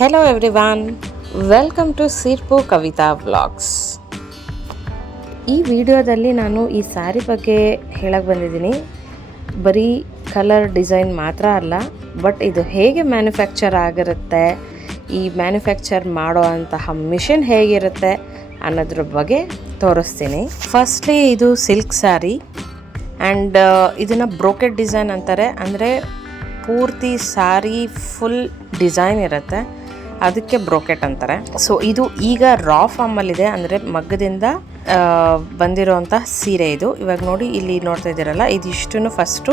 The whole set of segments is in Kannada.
Hello everyone, welcome to SeerpuKavithaVlogs. ಈ ವಿಡಿಯೋದಲ್ಲಿ ನಾನು ಈ ಸ್ಯಾರಿ ಬಗ್ಗೆ ಹೇಳಕ್ಕೆ ಬಂದಿದ್ದೀನಿ. ಬರೀ ಕಲರ್ ಡಿಸೈನ್ ಮಾತ್ರ ಅಲ್ಲ, ಬಟ್ ಇದು ಹೇಗೆ ಮ್ಯಾನುಫ್ಯಾಕ್ಚರ್ ಆಗಿರುತ್ತೆ, ಈ ಮ್ಯಾನುಫ್ಯಾಕ್ಚರ್ ಮಾಡೋ ಅಂತಹ ಮಿಷಿನ್ ಹೇಗಿರುತ್ತೆ ಅನ್ನೋದ್ರ ಬಗ್ಗೆ ತೋರಿಸ್ತೀನಿ. ಫಸ್ಟ್ಲಿ ಇದು ಸಿಲ್ಕ್ ಸ್ಯಾರಿ ಆ್ಯಂಡ್ ಇದನ್ನು ಬ್ರೋಕೆಟ್ ಡಿಸೈನ್ ಅಂತಾರೆ. ಅಂದರೆ ಪೂರ್ತಿ ಸ್ಯಾರಿ ಫುಲ್ ಡಿಸೈನ್ ಇರುತ್ತೆ, ಅದಕ್ಕೆ ಬ್ರೋಕೆಟ್ ಅಂತಾರೆ. ಸೊ ಇದು ಈಗ ರಾ ಫಾರ್ಮಲ್ಲಿದೆ, ಅಂದರೆ ಮಗ್ಗದಿಂದ ಬಂದಿರೋಂಥ ಸೀರೆ ಇದು. ಇವಾಗ ನೋಡಿ, ಇಲ್ಲಿ ನೋಡ್ತಾ ಇದ್ದೀರಲ್ಲ, ಇದಿಷ್ಟು ಫಸ್ಟು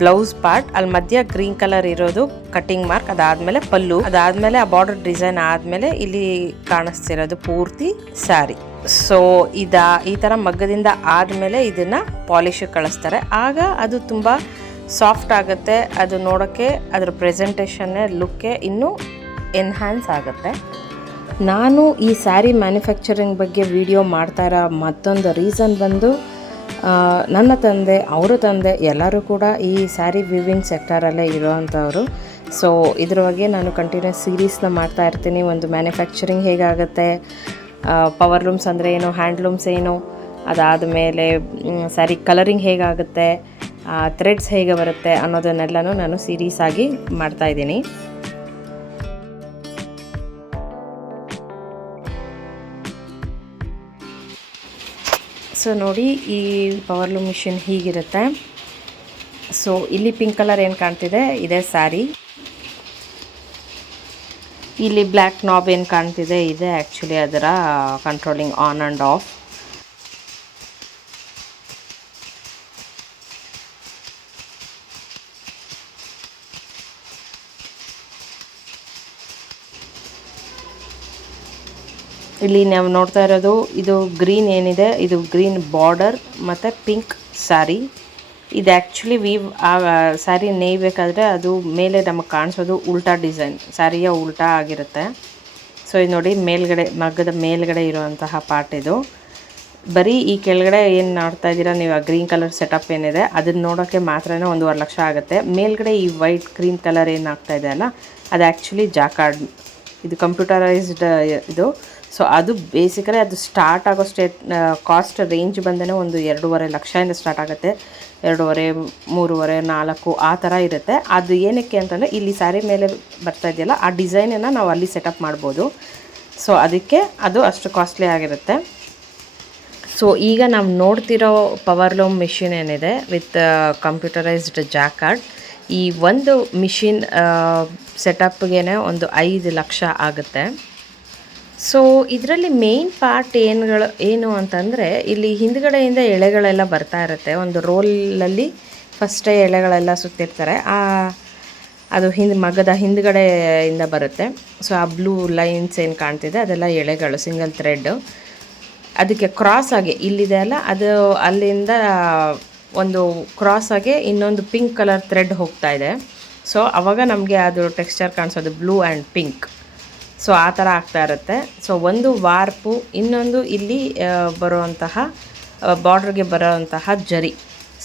ಬ್ಲೌಸ್ ಪಾರ್ಟ್, ಅಲ್ಲಿ ಮಧ್ಯ ಗ್ರೀನ್ ಕಲರ್ ಇರೋದು ಕಟ್ಟಿಂಗ್ ಮಾರ್ಕ್, ಅದಾದಮೇಲೆ ಪಲ್ಲು, ಅದಾದಮೇಲೆ ಆ ಬಾರ್ಡರ್ ಡಿಸೈನ್ ಆದಮೇಲೆ ಇಲ್ಲಿ ಕಾಣಿಸ್ತಿರೋದು ಪೂರ್ತಿ ಸ್ಯಾರಿ. ಸೊ ಈ ಥರ ಮಗ್ಗದಿಂದ ಆದಮೇಲೆ ಇದನ್ನು ಪಾಲಿಶಿಗೆ ಕಳಿಸ್ತಾರೆ. ಆಗ ಅದು ತುಂಬ ಸಾಫ್ಟ್ ಆಗುತ್ತೆ, ಅದು ನೋಡೋಕ್ಕೆ ಅದರ ಪ್ರೆಸೆಂಟೇಷನ್ನೇ ಲುಕ್ಕೆ ಇನ್ನೂ ಎನ್ಹ್ಯಾನ್ಸ್ ಆಗುತ್ತೆ. ನಾನು ಈ ಸ್ಯಾರಿ ಮ್ಯಾನುಫ್ಯಾಕ್ಚರಿಂಗ್ ಬಗ್ಗೆ ವಿಡಿಯೋ ಮಾಡ್ತಾ ಇರೋ ಮತ್ತೊಂದು ರೀಸನ್ ಬಂದು, ನನ್ನ ತಂದೆ, ಅವರ ತಂದೆ ಎಲ್ಲರೂ ಕೂಡ ಈ ಸ್ಯಾರಿ ವಿವಿಂಗ್ ಸೆಕ್ಟರಲ್ಲೇ ಇರೋವಂಥವ್ರು. ಸೊ ಇದ್ರ ಬಗ್ಗೆ ನಾನು ಕಂಟಿನ್ಯೂಸ್ ಸೀರೀಸ್ನ ಮಾಡ್ತಾ ಇರ್ತೀನಿ. ಒಂದು ಮ್ಯಾನುಫ್ಯಾಕ್ಚರಿಂಗ್ ಹೇಗಾಗುತ್ತೆ, ಪವರ್ಲೂಮ್ಸ್ ಅಂದರೆ ಏನು, ಹ್ಯಾಂಡ್ಲೂಮ್ಸ್ ಏನು, ಅದಾದಮೇಲೆ ಸ್ಯಾರಿ ಕಲರಿಂಗ್ ಹೇಗಾಗುತ್ತೆ, ಥ್ರೆಡ್ಸ್ ಹೇಗೆ ಬರುತ್ತೆ ಅನ್ನೋದನ್ನೆಲ್ಲನೂ ನಾನು ಸೀರೀಸ್ ಆಗಿ ಮಾಡ್ತಾಯಿದ್ದೀನಿ. ಸೊ ನೋಡಿ, ಈ ಪವರ್ಲೂಮ್ ಮಿಷಿನ್ ಹೀಗಿರುತ್ತೆ. ಸೊ ಇಲ್ಲಿ ಪಿಂಕ್ ಕಲರ್ ಏನು ಕಾಣ್ತಿದೆ ಇದೆ ಸ್ಯಾರಿ. ಇಲ್ಲಿ ಬ್ಲ್ಯಾಕ್ ನಾಬ್ ಏನು ಕಾಣ್ತಿದೆ ಇದೆ ಆ್ಯಕ್ಚುಲಿ ಅದರ ಕಂಟ್ರೋಲಿಂಗ್ ಆನ್ ಆ್ಯಂಡ್ ಆಫ್. ಇಲ್ಲಿ ನಾವು ನೋಡ್ತಾ ಇರೋದು ಇದು ಗ್ರೀನ್ ಏನಿದೆ, ಇದು ಗ್ರೀನ್ ಬಾರ್ಡರ್ ಮತ್ತು ಪಿಂಕ್ ಸ್ಯಾರಿ. ಇದು ಆ್ಯಕ್ಚುಲಿ ಸ್ಯಾರಿ ನೇಯಬೇಕಾದ್ರೆ ಅದು ಮೇಲೆ ನಮಗೆ ಕಾಣಿಸೋದು ಉಲ್ಟಾ ಡಿಸೈನ್, ಸ್ಯಾರಿಯ ಉಲ್ಟಾ ಆಗಿರುತ್ತೆ. ಸೊ ಇದು ನೋಡಿ, ಮೇಲ್ಗಡೆ ಮಗ್ಗದ ಮೇಲ್ಗಡೆ ಇರುವಂತಹ ಪಾರ್ಟ್ ಇದು. ಬರೀ ಈ ಕೆಳಗಡೆ ಏನು ನೋಡ್ತಾ ಇದ್ದೀರಾ ನೀವು, ಆ ಗ್ರೀನ್ ಕಲರ್ ಸೆಟಪ್ ಏನಿದೆ ಅದನ್ನು ನೋಡೋಕ್ಕೆ ಮಾತ್ರ 1.5 ಲಕ್ಷ ಆಗುತ್ತೆ. ಮೇಲ್ಗಡೆ ಈ ವೈಟ್ ಗ್ರೀನ್ ಕಲರ್ ಏನು ಆಗ್ತಾ ಇದೆ ಅಲ್ಲ, ಅದು ಆ್ಯಕ್ಚುಲಿ ಜಾಕಾರ್ಡ್, ಇದು ಕಂಪ್ಯೂಟರೈಸ್ಡ್ ಇದು. ಸೊ ಅದು ಬೇಸಿಕಲಿ ಅದು ಸ್ಟಾರ್ಟ್ ಆಗೋ ಕಾಸ್ಟ್ ರೇಂಜ್ ಬಂದೇ ಒಂದು 2.5 ಲಕ್ಷದಿಂದ ಸ್ಟಾರ್ಟ್ ಆಗುತ್ತೆ. 2.5, 3.5, 4 ಆ ಥರ ಇರುತ್ತೆ. ಅದು ಏನಕ್ಕೆ ಅಂತಂದರೆ, ಇಲ್ಲಿ ಸ್ಯಾರಿ ಮೇಲೆ ಬರ್ತಾ ಇದೆಯಲ್ಲ ಆ ಡಿಸೈನನ್ನು ನಾವು ಅಲ್ಲಿ ಸೆಟಪ್ ಮಾಡ್ಬೋದು. ಸೊ ಅದಕ್ಕೆ ಅದು ಅಷ್ಟು ಕಾಸ್ಟ್ಲಿ ಆಗಿರುತ್ತೆ. ಸೊ ಈಗ ನಾವು ನೋಡ್ತಿರೋ ಪವರ್ಲೂಮ್ ಮಿಷಿನ್ ಏನಿದೆ ವಿತ್ ಕಂಪ್ಯೂಟರೈಸ್ಡ್ ಜಾಕಾರ್ಡ್, ಈ ಒಂದು ಮಿಷಿನ್ ಸೆಟಪ್ಗೆ ಒಂದು 5 ಲಕ್ಷ ಆಗುತ್ತೆ. ಸೊ ಇದರಲ್ಲಿ ಮೇನ್ ಪಾರ್ಟ್ ಏನು ಅಂತಂದರೆ, ಇಲ್ಲಿ ಹಿಂದ್ಗಡೆಯಿಂದ ಎಳೆಗಳೆಲ್ಲ ಬರ್ತಾ ಇರುತ್ತೆ. ಒಂದು ರೋಲಲ್ಲಿ ಫಸ್ಟೇ ಎಳೆಗಳೆಲ್ಲ ಸುತ್ತಿರ್ತಾರೆ, ಅದು ಮಗ್ಗದ ಹಿಂದ್ಗಡೆಯಿಂದ ಬರುತ್ತೆ. ಸೊ ಆ ಬ್ಲೂ ಲೈನ್ಸ್ ಏನು ಕಾಣ್ತಿದೆ ಅದೆಲ್ಲ ಎಳೆಗಳು, ಸಿಂಗಲ್ ಥ್ರೆಡ್ಡು. ಅದಕ್ಕೆ ಕ್ರಾಸ್ ಆಗಿ ಇಲ್ಲಿದೆ ಅಲ್ಲ, ಅದು ಅಲ್ಲಿಂದ ಒಂದು ಕ್ರಾಸ್ ಆಗಿ ಇನ್ನೊಂದು ಪಿಂಕ್ ಕಲರ್ ಥ್ರೆಡ್ ಹೋಗ್ತಾ ಇದೆ. ಸೊ ಆವಾಗ ನಮಗೆ ಅದು ಟೆಕ್ಸ್ಚರ್ ಕಾಣಿಸೋದು ಬ್ಲೂ ಆ್ಯಂಡ್ ಪಿಂಕ್. ಸೊ ಆ ಥರ ಆಗ್ತಾ ಇರುತ್ತೆ. ಸೊ ಒಂದು ವಾರ್ಪು, ಇನ್ನೊಂದು ಇಲ್ಲಿ ಬರುವಂತಹ ಬಾರ್ಡ್ರಿಗೆ ಬರೋವಂತಹ ಜರಿ.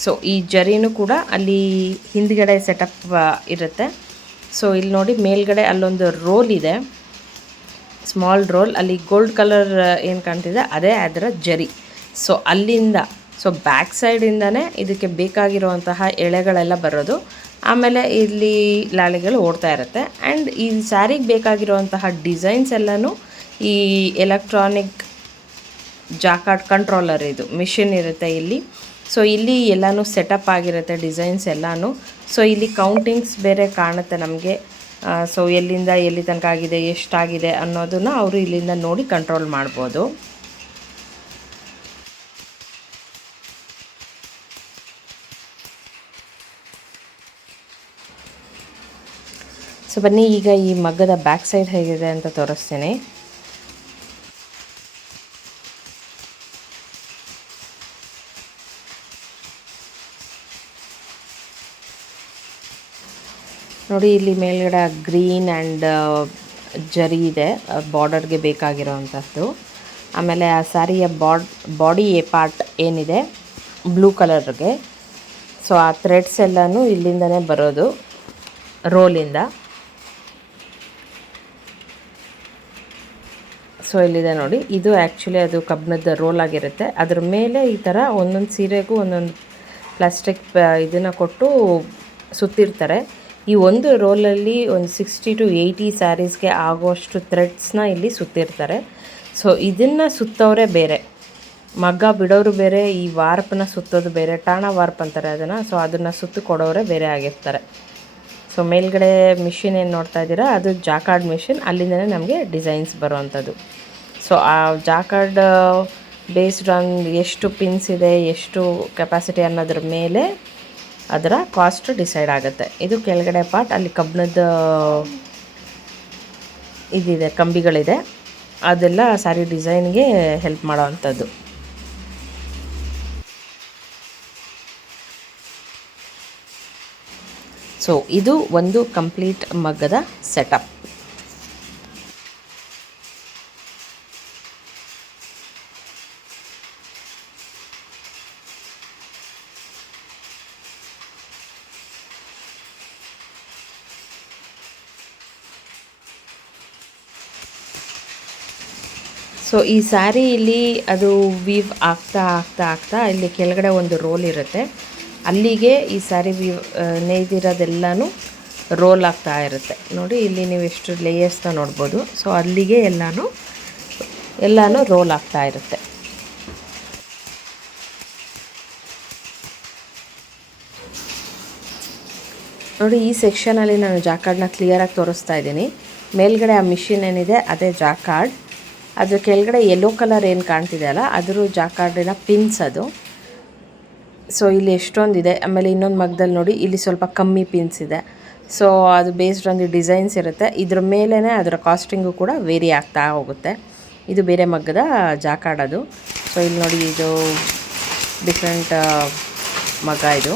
ಸೊ ಈ ಜರಿನೂ ಕೂಡ ಅಲ್ಲಿ ಹಿಂದ್ಗಡೆ ಸೆಟಪ್ ಇರುತ್ತೆ. ಸೊ ಇಲ್ಲಿ ನೋಡಿ, ಮೇಲ್ಗಡೆ ಅಲ್ಲೊಂದು ರೋಲ್ ಇದೆ, ಸ್ಮಾಲ್ ರೋಲ್, ಅಲ್ಲಿ ಗೋಲ್ಡ್ ಕಲರ್ ಏನು ಕಾಣ್ತಿದೆ ಅದೇ ಅದರ ಜರಿ. ಸೊ ಅಲ್ಲಿಂದ, ಸೊ ಬ್ಯಾಕ್ ಸೈಡಿಂದನೇ ಇದಕ್ಕೆ ಬೇಕಾಗಿರುವಂತಹ ಎಳೆಗಳೆಲ್ಲ ಬರೋದು. ಆಮೇಲೆ ಇಲ್ಲಿ ಲಾಳಿಗಳು ಓಡ್ತಾ ಇರುತ್ತೆ. ಆ್ಯಂಡ್ ಈ ಸ್ಯಾರಿಗೆ ಬೇಕಾಗಿರುವಂತಹ ಡಿಸೈನ್ಸ್ ಎಲ್ಲನೂ ಈ ಎಲೆಕ್ಟ್ರಾನಿಕ್ ಜಾಕಾರ್ಡ್ ಕಂಟ್ರೋಲರ್ ಇದು ಮಿಷಿನ್ ಇರುತ್ತೆ ಇಲ್ಲಿ. ಸೊ ಇಲ್ಲಿ ಎಲ್ಲನೂ ಸೆಟಪ್ ಆಗಿರುತ್ತೆ, ಡಿಸೈನ್ಸ್ ಎಲ್ಲನೂ. ಸೊ ಇಲ್ಲಿ ಕೌಂಟಿಂಗ್ಸ್ ಬೇರೆ ಕಾಣುತ್ತೆ ನಮಗೆ. ಸೊ ಎಲ್ಲಿಂದ ಎಲ್ಲಿ ತನಕ ಆಗಿದೆ, ಎಷ್ಟಾಗಿದೆ ಅನ್ನೋದನ್ನು ಅವರು ಇಲ್ಲಿಂದ ನೋಡಿ ಕಂಟ್ರೋಲ್ ಮಾಡ್ಬೋದು. ಸೊ ಬನ್ನಿ, ಈಗ ಈ ಮಗ್ಗದ ಬ್ಯಾಕ್ ಸೈಡ್ ಹೇಗಿದೆ ಅಂತ ತೋರಿಸ್ತೀನಿ. ನೋಡಿ, ಇಲ್ಲಿ ಮೇಲ್ಗಡೆ ಗ್ರೀನ್ ಆ್ಯಂಡ್ ಜರಿ ಇದೆ, ಬಾರ್ಡರ್ಗೆ ಬೇಕಾಗಿರೋವಂಥದ್ದು. ಆಮೇಲೆ ಆ ಸ್ಯಾರಿಯ ಬಾಡಿ ಪಾರ್ಟ್ ಏನಿದೆ ಬ್ಲೂ ಕಲರ್ಗೆ, ಸೊ ಆ ಥ್ರೆಡ್ಸ್ ಎಲ್ಲನೂ ಇಲ್ಲಿಂದನೇ ಬರೋದು, ರೋಲಿಂದ. ಸೊ ಇಲ್ಲಿದೆ ನೋಡಿ, ಇದು ಆ್ಯಕ್ಚುಲಿ ಅದು ಕಬ್ಬಿಣದ ರೋಲ್ ಆಗಿರುತ್ತೆ. ಅದ್ರ ಮೇಲೆ ಈ ಥರ ಒಂದೊಂದು ಸೀರೆಗೂ ಒಂದೊಂದು ಪ್ಲಾಸ್ಟಿಕ್ ಇದನ್ನು ಕೊಟ್ಟು ಸುತ್ತಿರ್ತಾರೆ. ಈ ಒಂದು ರೋಲಲ್ಲಿ ಒಂದು 60 to 80 ಸ್ಯಾರೀಸ್ಗೆ ಆಗೋಷ್ಟು ಥ್ರೆಡ್ಸ್ನ ಇಲ್ಲಿ ಸುತ್ತಿರ್ತಾರೆ. ಸೊ ಇದನ್ನು ಸುತ್ತೋರೆ ಬೇರೆ, ಮಗ್ಗ ಬಿಡೋರು ಬೇರೆ, ಈ ವಾರ್ಪನ್ನ ಸುತ್ತೋದು ಬೇರೆ, ಟಾಣ ವಾರ್ಪ್ ಅಂತಾರೆ ಅದನ್ನು. ಸೊ ಅದನ್ನು ಸುತ್ತು ಕೊಡೋರೆ ಬೇರೆ ಆಗಿರ್ತಾರೆ. ಸೊ ಮೇಲ್ಗಡೆ ಮಿಷಿನ್ ಏನು ನೋಡ್ತಾ ಇದ್ದೀರಾ, ಅದು ಜಾಕಾರ್ಡ್ ಮಿಷಿನ್. ಅಲ್ಲಿಂದನೇ ನಮಗೆ ಡಿಸೈನ್ಸ್ ಬರೋವಂಥದ್ದು. ಸೊ ಆ ಜಾಕಾರ್ಡ್ ಬೇಸ್ಡ್ ಆನ್ ಎಷ್ಟು ಪಿನ್ಸ್ ಇದೆ, ಎಷ್ಟು ಕೆಪಾಸಿಟಿ ಅನ್ನೋದ್ರ ಮೇಲೆ ಅದರ ಕಾಸ್ಟ್ ಡಿಸೈಡ್ ಆಗುತ್ತೆ. ಇದು ಕೆಳಗಡೆ ಪಾರ್ಟ್, ಅಲ್ಲಿ ಕಬ್ಬಿಣದ ಇದಿದೆ, ಕಂಬಿಗಳಿದೆ, ಅದೆಲ್ಲ ಸ್ಯಾರಿ ಡಿಸೈನ್ಗೆ ಹೆಲ್ಪ್ ಮಾಡೋ ಅಂಥದ್ದು. ಸೊ ಇದು ಒಂದು ಕಂಪ್ಲೀಟ್ ಮಗ್ಗದ ಸೆಟಪ್. ಸೊ ಈ ಸ್ಯಾರಿ ಇಲ್ಲಿ ಅದು ವೀವ್ ಆಗ್ತಾ ಇಲ್ಲಿ ಕೆಳಗಡೆ ಒಂದು ರೋಲ್ ಇರುತ್ತೆ. ಅಲ್ಲಿಗೆ ಈ ಸ್ಯಾರಿ ನೇಯ್ದಿರೋದೆಲ್ಲನೂ ರೋಲ್ ಆಗ್ತಾ ಇರುತ್ತೆ. ನೋಡಿ ಇಲ್ಲಿ ನೀವು ಎಷ್ಟು ಲೇಯರ್ಸ್ನ ನೋಡ್ಬೋದು. ಸೊ ಅಲ್ಲಿಗೆ ಎಲ್ಲನೂ ರೋಲ್ ಆಗ್ತಾ ಇರುತ್ತೆ. ನೋಡಿ ಈ ಸೆಕ್ಷನಲ್ಲಿ ನಾನು ಜಾಕಾರ್ಡ್ನ ಕ್ಲಿಯರಾಗಿ ತೋರಿಸ್ತಾ ಇದ್ದೀನಿ. ಮೇಲ್ಗಡೆ ಆ ಮಿಷಿನ್ ಏನಿದೆ ಅದೇ ಜಾಕಾರ್ಡ್, ಅದ್ರ ಕೆಳಗಡೆ ಯೆಲ್ಲೋ ಕಲರ್ ಏನು ಕಾಣ್ತಿದೆ ಅಲ್ಲ, ಅದ್ರ ಜಾಕಾರ್ಡಿನ ಪಿನ್ಸ್ ಅದು. ಸೊ ಇಲ್ಲಿ ಎಷ್ಟೊಂದಿದೆ. ಆಮೇಲೆ ಇನ್ನೊಂದು ಮಗ್ದಲ್ಲಿ ನೋಡಿ, ಇಲ್ಲಿ ಸ್ವಲ್ಪ ಕಮ್ಮಿ ಪಿನ್ಸ್ ಇದೆ. ಸೊ ಅದು ಬೇಸ್ಡ್ ಆನ್ ದಿ ಡಿಸೈನ್ಸ್ ಇರುತ್ತೆ. ಇದ್ರ ಮೇಲೇ ಅದರ ಕಾಸ್ಟಿಂಗು ಕೂಡ ವೇರಿ ಆಗ್ತಾ ಹೋಗುತ್ತೆ. ಇದು ಬೇರೆ ಮಗ್ಗದ ಜಾಕಾರ್ಡ್ ಅದು. ಸೊ ಇಲ್ಲಿ ನೋಡಿ, ಇದು ಡಿಫ್ರೆಂಟ್ ಮಗ್ಗ ಇದು.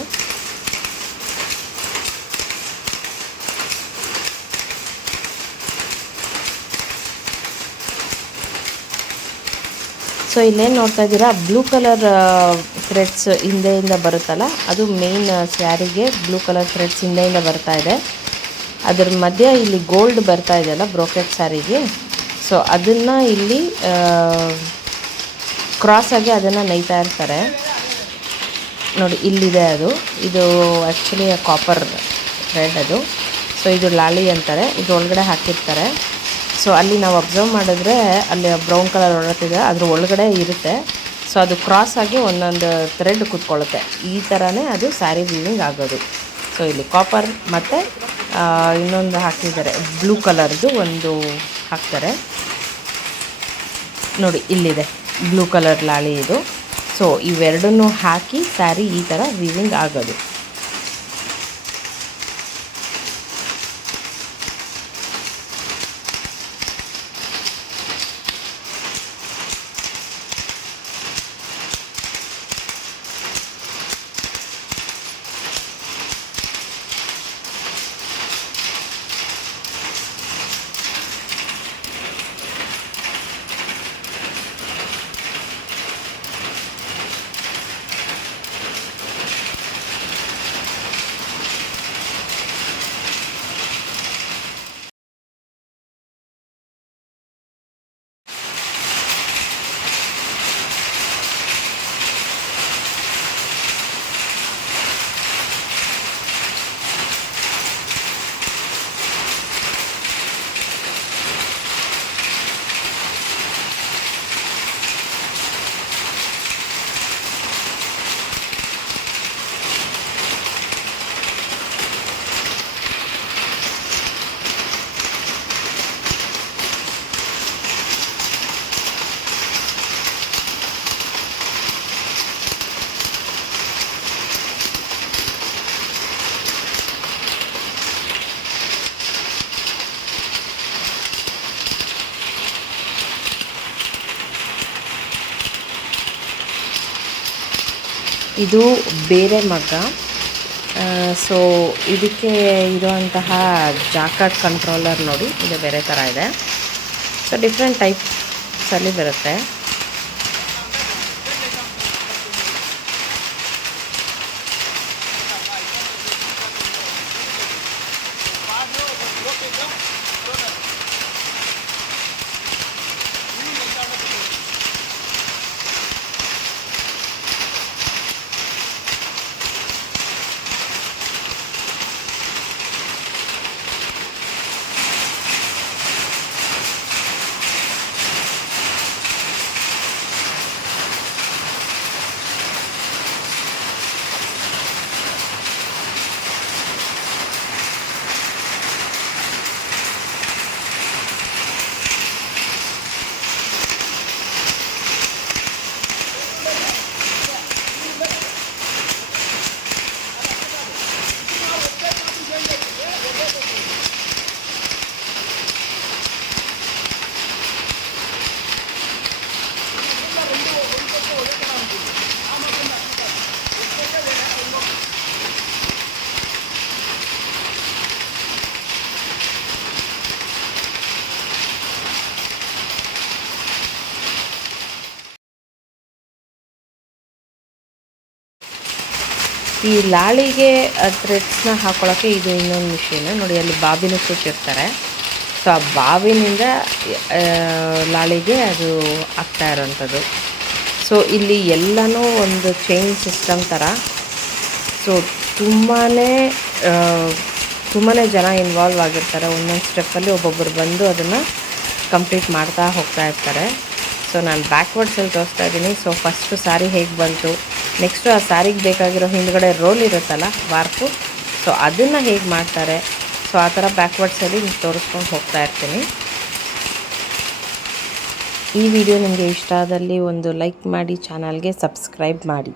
ಸೊ ಇಲ್ಲೇನು ನೋಡ್ತಾ ಇದ್ದೀರಾ, ಬ್ಲೂ ಕಲರ್ ಥ್ರೆಡ್ಸ್ ಹಿಂದೆಯಿಂದ ಬರುತ್ತಲ್ಲ, ಅದು ಮೇಯ್ನ್ ಸ್ಯಾರಿಗೆ ಬ್ಲೂ ಕಲರ್ ಥ್ರೆಡ್ಸ್ ಹಿಂದೆಯಿಂದ ಬರ್ತಾ ಇದೆ. ಅದ್ರ ಮಧ್ಯೆ ಇಲ್ಲಿ ಗೋಲ್ಡ್ ಬರ್ತಾ ಇದೆಯಲ್ಲ ಬ್ರೋಕೆಟ್ ಸ್ಯಾರಿಗೆ, ಸೊ ಅದನ್ನು ಇಲ್ಲಿ ಕ್ರಾಸಾಗಿ ಅದನ್ನು ನೇಯ್ತಾ ಇರ್ತಾರೆ. ನೋಡಿ ಇಲ್ಲಿದೆ ಅದು, ಇದು ಆ್ಯಕ್ಚುಲಿ ಕಾಪರ್ ಥ್ರೆಡ್ ಅದು. ಸೊ ಇದು ಲಾಳಿ ಅಂತಾರೆ, ಇದು ಒಳಗಡೆ ಹಾಕಿರ್ತಾರೆ. ಸೊ ಅಲ್ಲಿ ನಾವು ಅಬ್ಸರ್ವ್ ಮಾಡಿದ್ರೆ ಅಲ್ಲಿ ಬ್ರೌನ್ ಕಲರ್ ಹೊರಟಿದೆ, ಅದ್ರ ಒಳಗಡೆ ಇರುತ್ತೆ. ಸೊ ಅದು ಕ್ರಾಸಾಗಿ ಒಂದೊಂದು ಥ್ರೆಡ್ ಕೂತ್ಕೊಳ್ಳುತ್ತೆ. ಈ ಥರನೇ ಅದು ಸ್ಯಾರಿ ವೀವಿಂಗ್ ಆಗೋದು. ಸೊ ಇಲ್ಲಿ ಕಾಪರ್ ಮತ್ತು ಇನ್ನೊಂದು ಹಾಕಿದ್ದಾರೆ, ಬ್ಲೂ ಕಲರ್ದು ಒಂದು ಹಾಕ್ತಾರೆ. ನೋಡಿ ಇಲ್ಲಿದೆ ಬ್ಲೂ ಕಲರ್ ಲಾಳಿ ಇದು. ಸೊ ಇವೆರಡನ್ನೂ ಹಾಕಿ ಸ್ಯಾರಿ ಈ ಥರ ವೀವಿಂಗ್ ಆಗೋದು. ಇದು ಬೇರೆ ಮಗ್ಗ. ಸೊ ಇದಕ್ಕೆ ಇರುವಂತಹ ಜಾಕಾರ್ಡ್ ಕಂಟ್ರೋಲರ್ ನೋಡಿ, ಇದು ಬೇರೆ ಥರ ಇದೆ. ಸೊ ಡಿಫ್ರೆಂಟ್ ಟೈಪ್ಸಲ್ಲಿ ಬರುತ್ತೆ. ಈ ಲಾಳಿಗೆ ಥ್ರೆಡ್ಸ್ನ ಹಾಕೊಳ್ಳೋಕ್ಕೆ ಇದು ಇನ್ನೊಂದು ಮಿಷಿನ್ ನೋಡಿ, ಅಲ್ಲಿ ಬಾಬಿನ ಸುತ್ತಿರ್ತಾರೆ. ಸೊ ಆ ಬಾವಿನಿಂದ ಲಾಳಿಗೆ ಅದು ಆಗ್ತಾ ಇರೋವಂಥದ್ದು. ಸೊ ಇಲ್ಲಿ ಎಲ್ಲನೂ ಒಂದು ಚೈನ್ ಸಿಸ್ಟಮ್ ಥರ. ಸೊ ತುಂಬಾ ಜನ ಇನ್ವಾಲ್ವ್ ಆಗಿರ್ತಾರೆ. ಒಂದೊಂದು ಸ್ಟೆಪ್ಪಲ್ಲಿ ಒಬ್ಬೊಬ್ಬರು ಬಂದು ಅದನ್ನು ಕಂಪ್ಲೀಟ್ ಮಾಡ್ತಾ ಹೋಗ್ತಾ ಇರ್ತಾರೆ. ಸೊ ನಾನು ಬ್ಯಾಕ್ವರ್ಡ್ಸಲ್ಲಿ ತೋರಿಸ್ತಾ ಇದ್ದೀನಿ. ಸೊ ಫಸ್ಟು ಸಾರಿ ಹೇಗೆ ಬಂತು, ನೆಕ್ಸ್ಟು ಆ ಸಾರಿಗೆ ಬೇಕಾಗಿರೋ ಹಿಂದ್ಗಡೆ ರೋಲ್ ಇರುತ್ತಲ್ಲ ವಾರ್ಪು, ಸೊ ಅದನ್ನು ಹೇಗೆ ಮಾಡ್ತಾರೆ, ಸೊ ಆ ಥರ ಬ್ಯಾಕ್ವರ್ಡ್ಸಲ್ಲಿ ತೋರಿಸ್ಕೊಂಡು ಹೋಗ್ತಾ ಇರ್ತೀನಿ. ಈ ವಿಡಿಯೋ ನಿಮಗೆ ಇಷ್ಟ ಆದಲ್ಲಿ ಒಂದು ಲೈಕ್ ಮಾಡಿ, ಚಾನಲ್ಗೆ ಸಬ್ಸ್ಕ್ರೈಬ್ ಮಾಡಿ.